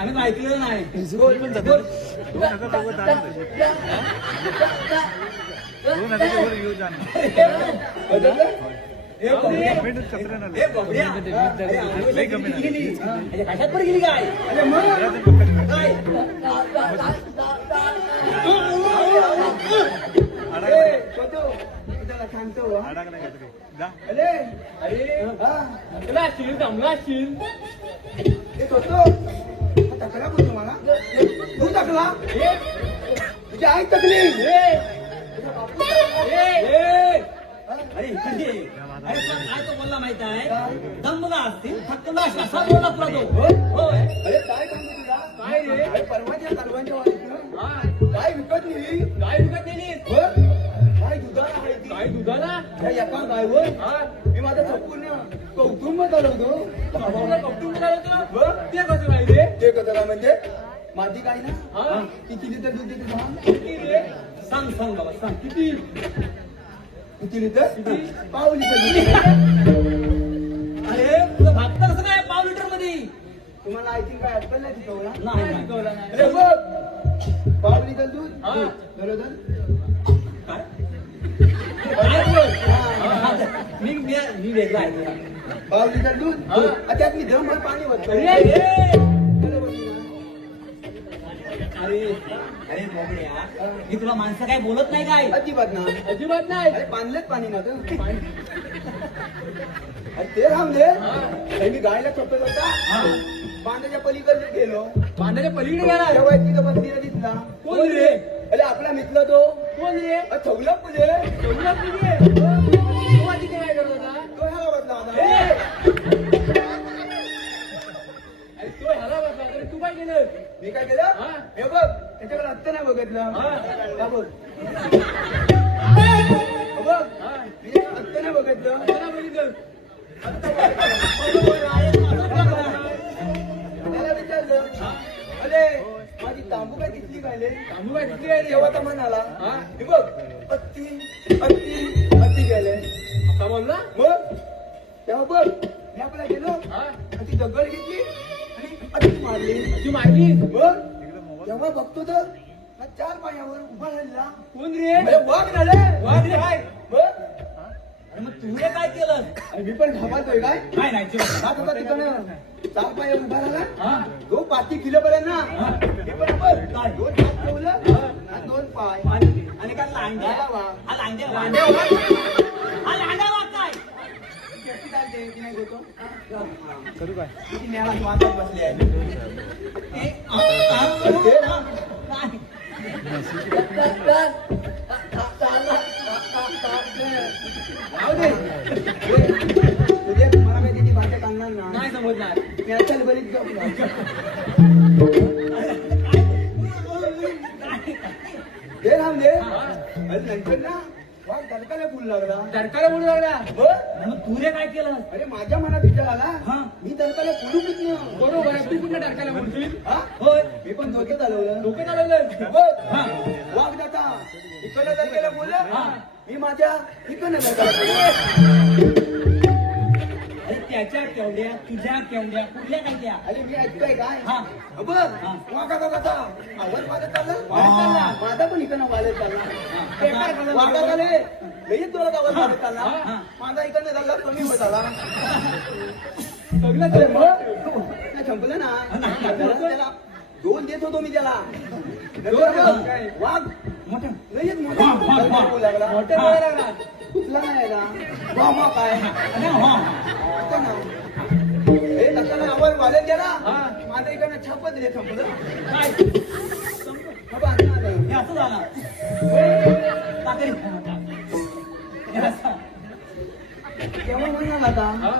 आम्ही ऐकलं नाही. कशात पण गेली काय टाकला पण तुम्हाला तू टाकला तुझी आई टाकली. काय बोलला माहित आहे दमला असतील फक्त असा बोलला तुला तो. अरे काय सांगतो तुला काय रे परवाच्या सर्वांच्या काय विकत नेली काय विकत नेली काय दुधाला काय दुधाला एका गायवर मी माझं संपूर्ण कौटुंब चालवतो. कौटुंब चालवतो ते कसं काय रे ते कसं म्हणजे माझी काय ना किती लिटर दूध देते सांग सांग बाबा सांग किती किती लिटर पाव लिटर. अरे तुझं भागता कसं काय पाव लिटर मध्ये तुम्हाला आय थिंक काय अक्कल नाही शिकवला नाही शिकवला नाही. अरे बघ पाव लिटर दूध बरोबर मी वेगळं आहे पाव लिटर दूध त्यात मी धर्म पाणी भरतो. अरे अरे मोगड्या मी तुला माणसं काय बोलत नाही काय अजिबात नाही अजिबात नाही. अरे पाणलेच पाणी ना ते थांबले मी गायला चोपत होता बांधाच्या पलीकडे गेलो बांधाच्या पलीकडे गेला तेव्हा तिथं बसलेला दिसला. कोण रे अरे आपला मित्र तो कोण रे चौला पुढे चौला पुढे काय करत होता तो ह्याला बसला होता. तो ह्याला बसला तरी तू काय केलं मी काय केलं हे बघ त्याच्याकडे आत्ता नाही बघितलं बघ बघ मी आत्ता नाही बघितलं बघितलं त्याला विचारलं अरे माझी तांबू काय दिसली काय तांबू काय दिसली काय तेव्हा तर म्हणाला हे बघ अत्ती अत्ती अत्ती गेले असा बोलला मग तेव्हा बघ मी आपला गेलो ती दगड घेतली आणि मारली मारली मग तेव्हा बघतो तर 4 पायावर उभा राहिला. कोण रे वाघ झाले वाघ रे काय मग मग तू काय केलं मी पण घाबरतोय काय नाही नाही 4 पायावर उभा राहिला तो 5 किलो पर्यंत ना हे बरोबर काय 2 हात ठेवलं 2 पाय आणि काय लांड्या हा लांड्या हा लांड्या वाघ काय करू काय बसले आहे मला काही त्याची भाषा सांगणार नाही समजणार त्याच्या बरीच ते थांबले नंतर ना धडकाला बोलू लागला धडकाला बोलू लागला मग तू रे काय केलं अरे माझ्या मनात विचार आला मी धडकाला बोलू किती बरोबर आहे तू कुठं धडकाला बोलशील होय मी पण डोके चालवलं वाघ जाता इकडनं धडकाला बोललं मी माझ्या इकडनं धडकाला त्याच्या केवढ्या तुझ्या केवढ्या कुठल्या काय त्या अरे मी ऐकतोय काय बघ वाघा बघा आवाज माझा चालला माझा पण इकडनं वाजत चालला वाघा झाले लगेच जोरात आवाज वाजत चालला माझा इकडनं चालला कमी होत आला सगळं मग संपलं ना त्याला 2 देत होतो मी त्याला वाघ मोठा लगेच मोठा बोलू लागला मोठा लागला कुठला नाही काय हे नकाला आवाज वाजत गेला माझ्या इकडनं छापत दिले संपलं काय बाबा, आता आलं. हे असं झालं ताकरी हे असं. केव्हा म्हणणार आता हा?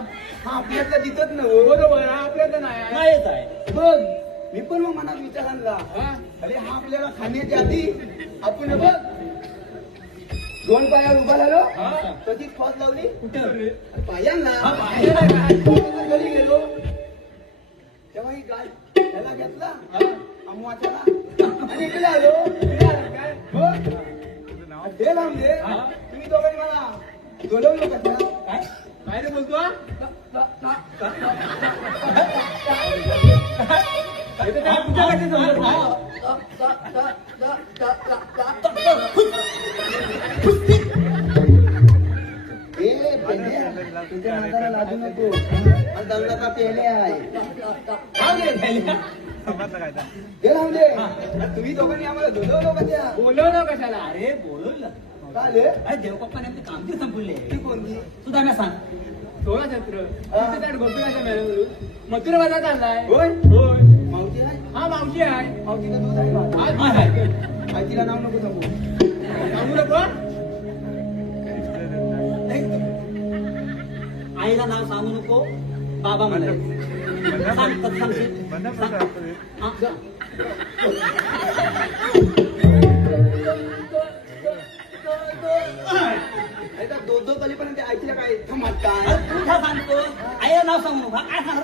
हा आपल्यातला दिसत नव्ह बरोबर आपल्याला नाही नाही येत आहे बघ मी पण मग मनात विचार आणला हा? अरे हा आपल्याला खाण्याच्या आधी आपण बघ दोन पायावर उभा झालो हा. कधीच फॉस लावली कुठं अरे पायांना हा, पायाला काय? घरी गेलो तेव्हा ही गाय त्याला घेतला हा? अमवाच्याला आणि इकडे आलो इकडे आलो काय हो हे लावून दे हा. तुम्ही दोघांनी मला बोलवलं का काय काय रे बोलतो हा? इथं काय तुझ्याकडे जमलं नाही. तुझ्या नादाला लागू नको आणि दंगा का पेले आहे हा घे, घ्यायला. हे लावून दे तुम्ही दोघांनी आम्हाला बोलवलं का त्या बोलवलं कशाला अरे बोलवलं का आले अरे देवपप्पाने आमची कामगिरी संपवली ती कोणती सुद्धा मी सांग 16 छत्र त्यात गोपीनाथच्या मेळाव्यावरून मथुरा बाजार चाललाय होय होय मावती आहे हा मावशी आहे मावतीला दूध आहे का आज हा, आहे. आई तिला नाव नको सांगू सांगू नको आईला नाव सांगू नको बाबा म्हणाले सांग कसं सांगशील? सांग. हा, जा. अरे त्या दो कलीपर्यंत आईला काय थांबत अरे तू काय सांगतो आईला नाव सांगू नको हा, काय सांग